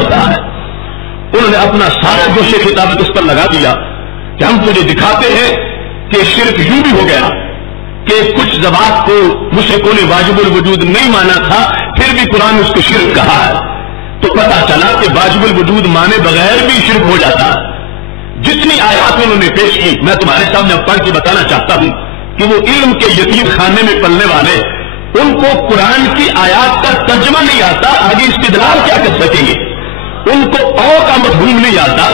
ہوتا ہے. انہوں نے اپنا سارا گوشے خطابت اس پر لگا دیا کہ ہم تجھے دکھاتے ہیں کہ شرک یوں بھی ہو گیا کہ کچھ ذوات کو مشرکوں نے واجب الوجود نہیں مانا تھا، پھر بھی قرآن نے اس کو شرک کہا ہے. تو پتا چلا کہ واجب الوجود مانے بغیر بھی شرک ہو جاتا ہے. جتنی آیات انہوں نے پیش کی میں تمہارے سامنے اب پڑھ کے بتانا چاہتا ہوں کہ وہ علم کے یتیم خانے میں پلنے والے، ان کو قرآن کی آیات کا ترجمہ نہیں آتا، آگے استدلال کیا کر سکیں گے؟ ان کو او کا مفہوم نہیں آتا،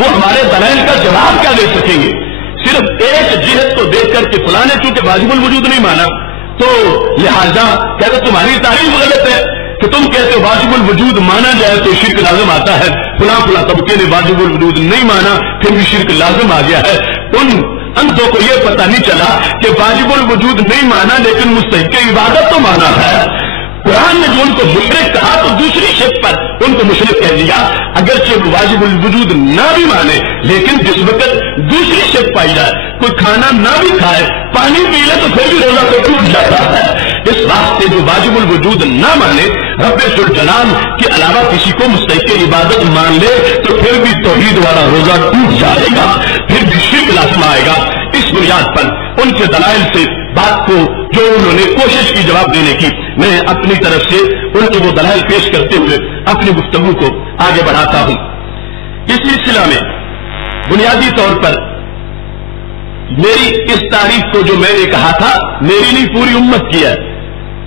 وہ ہمارے دلائل کا جواب کیا دے سکیں گے؟ صرف ایک جہت کو دیکھ کر کے فلاں نے چونکہ واجب الوجود نہیں مانا تو لہذا کہتے تمہاری تعریف غلط ہے کہ تم کہتے واجب الوجود مانا جائے تو شرک لازم آتا ہے، فلاں فلاں طبقے نے واجب الوجود نہیں مانا پھر بھی شرک لازم آ گیا ہے. ان اندھوں کو یہ پتہ نہیں چلا کہ واجب الوجود نہیں مانا لیکن مستحق عبادت تو مانا ہے. قرآن نے جو ان کو مشرک کہا تو دوسری شک پر ان کو مشرک کہہ دیا، اگرچہ واجب الوجود نہ بھی مانے لیکن جس وقت دوسری شک پائی جائے، کوئی کھانا نہ بھی کھائے پانی پی لے تو پھر بھی روزہ تو ٹوٹ جاتا ہے. اس واسطے جو واجب الوجود نہ مانے، رب ذوالجلال کے علاوہ کسی کو مستحق عبادت مان لے تو پھر بھی توحید والا روزہ ٹوٹ جائے گا، پھر بھی شرک لازم آئے گا. اس بنیاد پر ان کے دلائل سے بات کو جو انہوں نے کوشش کی جواب دینے کی، میں اپنی طرف سے ان کے وہ دلائل پیش کرتے ہوئے اپنی گفتگو کو آگے بڑھاتا ہوں. اس سلسلہ میں بنیادی طور پر میری اس تعریف کو جو میں نے کہا تھا میری نہیں پوری امت کی ہے.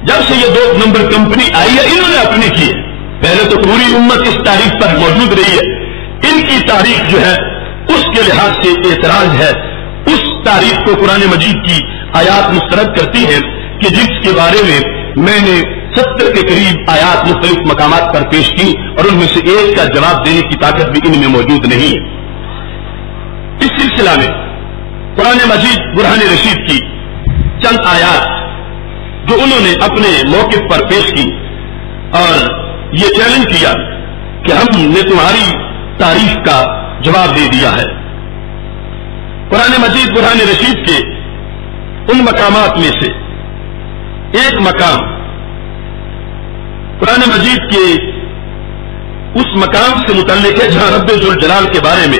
جب سے یہ 2 نمبر کمپنی آئی ہے انہوں نے اپنی کی ہے، پہلے تو پوری امت اس تعریف پر موجود رہی ہے. ان کی تاریخ جو ہے اس کے لحاظ سے اعتراض ہے. اس تعریف کو قرآن مجید کی آیات مسترد کرتی ہیں کہ جس کے بارے میں نے 70 کے قریب آیات مختلف مقامات پر پیش کی اور ان میں سے ایک کا جواب دینے کی طاقت بھی ان میں موجود نہیں ہے. اس سلسلہ میں قرآن مجید برہان رشید کی چند آیات جو انہوں نے اپنے موقف پر پیش کی اور یہ چیلنج کیا کہ ہم نے تمہاری تعریف کا جواب دے دیا ہے. قرآن مجید برہان رشید کے ان مقامات میں سے ایک مقام قرآن مجید کے اس مقام سے متعلق ہے جہاں رب ذوالجلال کے بارے میں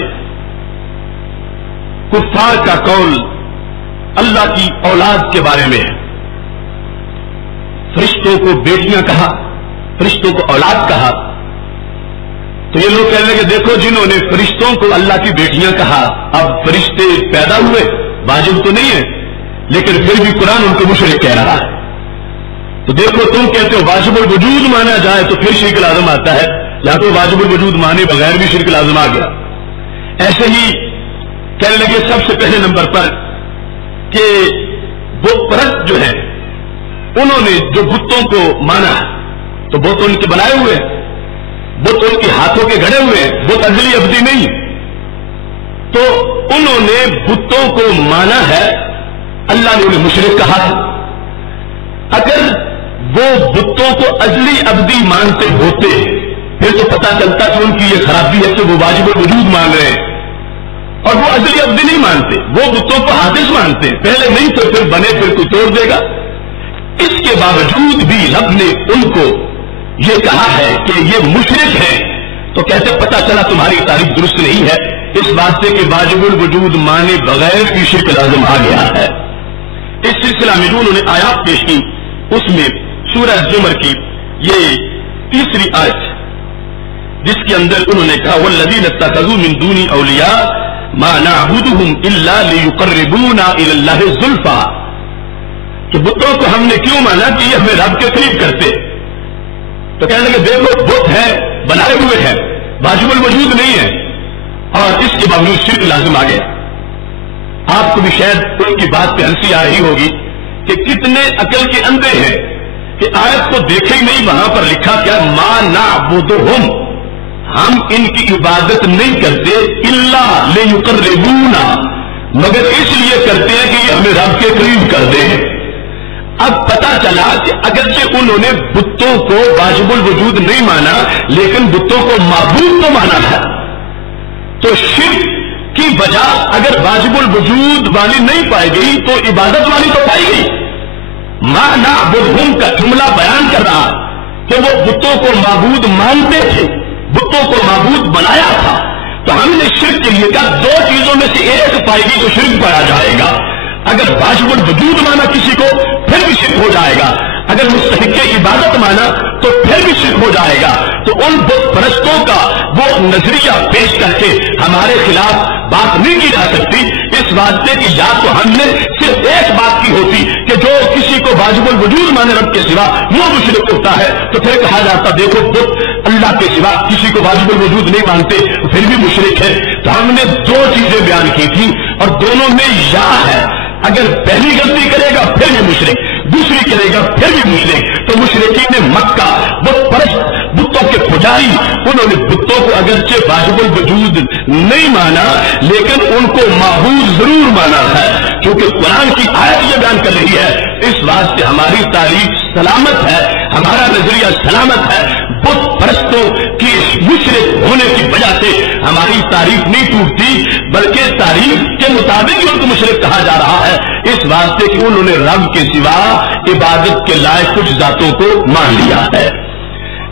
کفار کا قول اللہ کی اولاد کے بارے میں ہے. فرشتوں کو بیٹیاں کہا، فرشتوں کو اولاد کہا. تو یہ لوگ کہنے لگے دیکھو جنہوں نے فرشتوں کو اللہ کی بیٹیاں کہا، اب فرشتے پیدا ہوئے واجب تو نہیں ہے لیکن پھر بھی قرآن ان کو مشرک کہہ رہا ہے. تو دیکھو تم کہتے ہو واجب الوجود مانا جائے تو پھر شرک لازم آتا ہے، یا تو واجب الوجود مانے بغیر بھی شرک لازم آ گیا. ایسے ہی کہنے لگے سب سے پہلے نمبر پر کہ بت پرست جو ہے انہوں نے جو بتوں کو مانا تو بت ان کے بنائے ہوئے، بت ان کے ہاتھوں کے گھڑے ہوئے، بت ازلی ابدی نہیں. تو انہوں نے بتوں کو مانا ہے، اللہ نے انہیں مشرک کہا ہے. اگر وہ بتوں کو ازلی ابدی مانتے ہوتے پھر تو پتا چلتا کہ ان کی یہ خرابی ہے کہ وہ واجب الوجود مان رہے ہیں اور وہ ازلی ابدی نہیں مانتے، وہ بتوں کو حادث مانتے، پہلے نہیں تو پھر بنے پھر کوئی توڑ دے گا. اس کے باوجود بھی رب نے ان کو یہ کہا ہے کہ یہ مشرک ہے. تو کیسے پتا چلا تمہاری تعریف درست نہیں ہے؟ اس واسطے کہ واجب الوجود مانے بغیر کی شرک لازم آ گیا ہے. اس سلسلہ میں جو انہوں نے آیات پیش کی اس میں سورہ زمر کی یہ تیسری آیت جس کے اندر انہوں نے کہا والذین اتخذوا من دونی اولیاء ما نعبدهم الا لیقربونا الی اللہ زلفا، کہ بتوں کو ہم نے کیوں مانا کہ یہ ہمیں رب کے قریب کرتے. تو کہنے لگے دیکھو بت ہے بنائے ہوئے ہیں واجب الوجود نہیں ہے اور اس کے باوجود شرک لازم آ گیا. آپ کو بھی شاید ان کی بات پہ ہنسی آ رہی ہوگی کہ کتنے عقل کے اندھے ہیں کہ آیت کو دیکھے ہی نہیں، وہاں پر لکھا کیا ما نعبدہم، ہم ان کی عبادت نہیں کرتے الا لیقربونا، مگر اس لیے کرتے ہیں کہ یہ ہمیں رب کے قریب کر دیں. اب پتا چلا کہ اگرچہ انہوں نے بتوں کو واجب الوجود نہیں مانا لیکن بتوں کو معبود تو مانا تھا. تو شرک کی وجہ اگر واجب الوجود والی نہیں پائی گئی تو عبادت والی تو پائی گئی. ما نعبدہم کا جملہ بیان کر رہا کہ وہ بتوں کو معبود مانتے تھے بتوں کو معبود بنایا تھا، تو ہم نے شرک کے لیے کہا دو چیزوں میں سے ایک پائے گی تو شرک پایا جائے گا. اگر واجب الوجود مانا کسی کو پھر بھی شرک ہو جائے گا، اگر مستحق عبادت مانا تو پھر بھی شرک ہو جائے گا. تو ان بت پرستوں کا وہ نظریہ پیش کر کے ہمارے خلاف بات نہیں کی جا سکتی، اس واسطے کہ یا تو ہم نے صرف ایک بات کی ہوتی کہ جو کسی کو واجب الوجود مانے رب کے سوا وہ مشرک ہوتا ہے، تو پھر کہا جاتا دیکھو بت اللہ کے سوا کسی کو واجب الوجود نہیں مانتے پھر بھی مشرک ہے. تو ہم نے دو چیزیں بیان کی تھی اور دونوں میں یا ہے. اگر پہلی غلطی کرے گا پھر بھی مشرک، دوسری کرے گا پھر بھی مشرک. تو مشرکین مکہ بت پرست بتوں کے پجاری انہوں نے بتوں کو اگرچہ واجب الوجود نہیں مانا لیکن ان کو معبود ضرور مانا ہے، کیونکہ قرآن کی آیت یہ بیان کر رہی ہے. اس واسطے ہماری تاریخ سلامت ہے، ہمارا نظریہ سلامت ہے. بت پرستوں کی مشرک ہونے کی وجہ سے ہماری تاریخ نہیں ٹوٹتی، بلکہ تاریخ کے مطابق ہی ان کو مشرک کہا جا رہا ہے، اس واسطے کہ انہوں نے رب کے سوا عبادت کے لائق کچھ ذاتوں کو مان لیا ہے.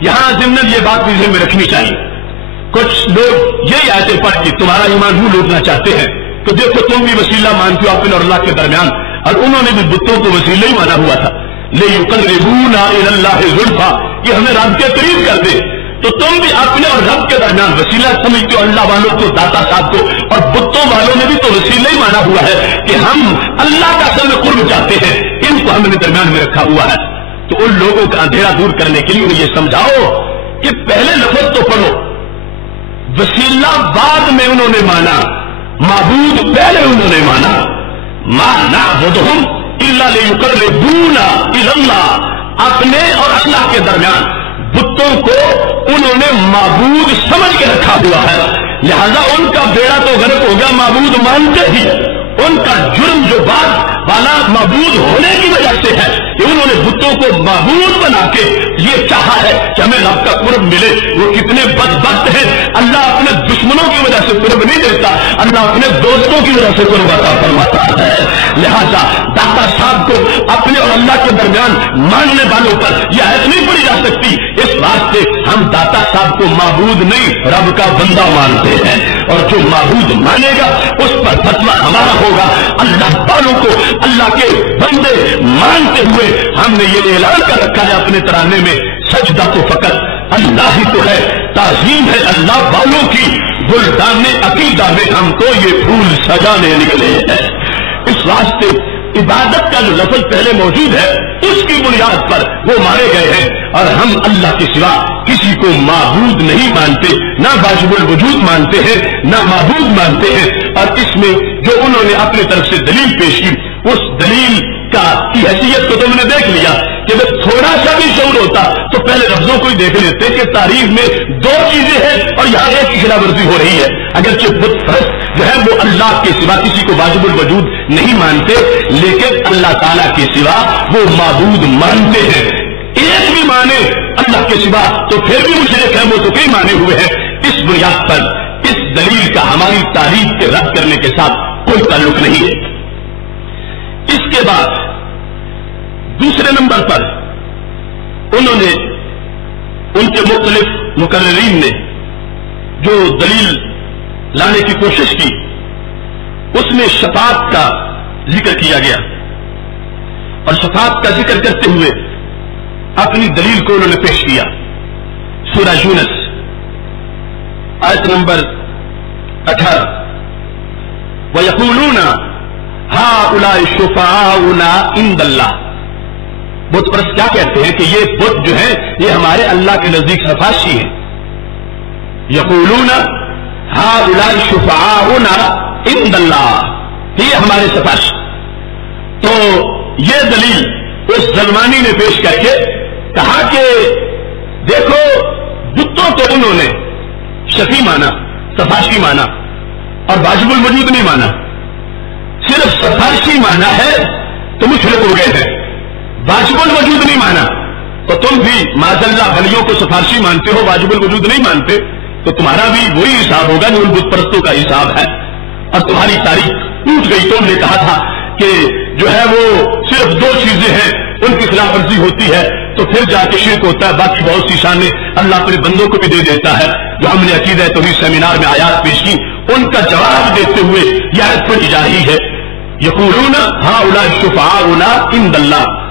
یہاں ضمن یہ بات بھی ذہن میں رکھنی چاہیے. کچھ لوگ یہ آیتیں پڑھ کے تمہارا ایمان وہ لوٹنا چاہتے ہیں، تو دیکھو تم بھی وسیلہ مانتے ہو اپنے اور اللہ کے درمیان، اور انہوں نے بھی بتوں کو وسیلہ ہی مانا ہوا تھا. لِيُقَرِّبُونَا إِلَى اللَّهِ زُلْفَىٰ، یہ ہمیں رب کے قریب کر دے. تو تم بھی اپنے اور رب کے درمیان وسیلہ سمجھتے ہو اللہ والوں کو، داتا صاحب کو، اور بتوں والوں نے بھی تو وسیلہ ہی مانا ہوا ہے کہ ہم اللہ کا اصل میں قرب چاہتے ہیں، ان کو ہم نے درمیان میں رکھا ہوا ہے. تو ان لوگوں کا اندھیرا دور کرنے کے لیے انہیں یہ سمجھاؤ کہ پہلے لفظ تو پڑھو، وسیلہ بعد میں انہوں نے مانا، معبود پہلے انہوں نے مانا. مَا نَعْبُدُهُمْ إِلَّا لِيُقَرِّبُونَا إِلَى اللَّهِ، اپنے اور اللہ کے درمیان بتوں کو انہوں نے معبود سمجھ کے رکھا ہوا ہے، لہذا ان کا بیڑا تو غرق ہو گیا معبود مانتے ہی. ان کا جرم جو بعد والا معبود ہونے کی وجہ سے ہے کہ انہوں نے بتوں کو معبود بنا کے یہ چاہا ہے کہ ہمیں رب کا قرب ملے. وہ کتنے بدبخت ہیں، اللہ اپنے دشمنوں کی وجہ سے قرب نہیں دیتا، اللہ اپنے دوستوں کی وجہ سے قرب عطا فرماتا ہے. لہذا داتا صاحب کو اپنے اور اللہ کے درمیان ماننے والوں پر یہ آیت نہیں پڑھی جا سکتی. اس واسطے ہم داتا صاحب کو معبود نہیں رب کا بندہ مانتے ہیں، اور جو معبود مانے گا اس پر فتویٰ ہمارا ہوگا. اللہ والوں کو اللہ کے بندے مانتے ہوئے ہم نے یہ اعلان کر رکھا ہے اپنے ترانے میں، سجدہ تو فقط اللہ ہی تو ہے، تعظیم ہے اللہ والوں کی، گلدان عقیدہ میں ہم تو یہ پھول سجانے نکلے ہیں. اس واسطے عبادت کا جو لفظ پہلے موجود ہے اس کی بنیاد پر وہ مارے گئے ہیں، اور ہم اللہ کے سوا کسی کو معبود نہیں مانتے، نہ واجب الوجود مانتے ہیں نہ معبود مانتے ہیں. اور اس میں جو انہوں نے اپنے طرف سے دلیل پیش کی، اس دلیل کی حیثیت کو تم نے دیکھ لیا کہ جب تھوڑا سا بھی شعور ہوتا تو پہلے لفظوں کو ہی دیکھ لیتے کہ تاریخ میں دو چیزیں ہیں اور یہاں ایک کی خلاف ورزی ہو رہی ہے. اگرچہ بت پرست جو ہے وہ اللہ کے سوا کسی کو واجب الوجود نہیں مانتے، لیکن اللہ تعالیٰ کے سوا وہ معبود مانتے ہیں. ایک بھی مانے اللہ کے سوا تو پھر بھی مشرک ہے، وہ تو کئی مانے ہوئے ہیں. اس بنیاد پر اس دلیل کا ہماری تاریخ کے رد کرنے کے ساتھ کوئی تعلق نہیں ہے. اس کے بعد دوسرے نمبر پر انہوں نے ان کے مختلف مقررین نے جو دلیل لانے کی کوشش کی اس میں شفاعت کا ذکر کیا گیا، اور شفاعت کا ذکر کرتے ہوئے اپنی دلیل کو انہوں نے پیش کیا. سورہ یونس آیت نمبر 18، وَيَقُولُونَ هَؤُلَاءِ شُفَعَاؤُنَا عِندَ اللَّهِ، بت پرست کیا کہتے ہیں کہ یہ بت جو ہے یہ ہمارے اللہ کے نزدیک سفارشی ہیں. یقولون هؤلاء شفعاؤنا عند اللہ، یہ ہمارے سفارش. تو یہ دلیل اس ظلمانی نے پیش کر کے کہا کہ دیکھو بتوں کو انہوں نے شفیع مانا، سفارشی مانا، اور واجب الوجود نہیں مانا. صرف سفارشی مانا ہے تو مشرک ہو گئے ہیں، واجب الوجود نہیں مانا. تو تم بھی معاذ اللہ ولیوں کو سفارشی مانتے ہو، واجب الوجود نہیں مانتے، تو تمہارا بھی وہی حساب ہوگا جو ان بت پرستوں کا حساب ہے، اور تمہاری تاریخ ٹوٹ گئی. تم نے کہا تھا کہ جو ہے وہ صرف دو چیزیں ہیں ان کی خلاف ورزی ہوتی ہے، تو پھر جا کے شرک ہوتا ہے. باقی بہت سی شانیں اللہ اپنے بندوں کو بھی دے دیتا ہے. جو ہم نے عقیدہ توحید سیمینار میں آیات پیش کی ان کا جواب دیتے ہوئے یہ آیت پڑھی جا رہی ہے. یقولون ہؤلاء شفعاؤنا عند اللہ.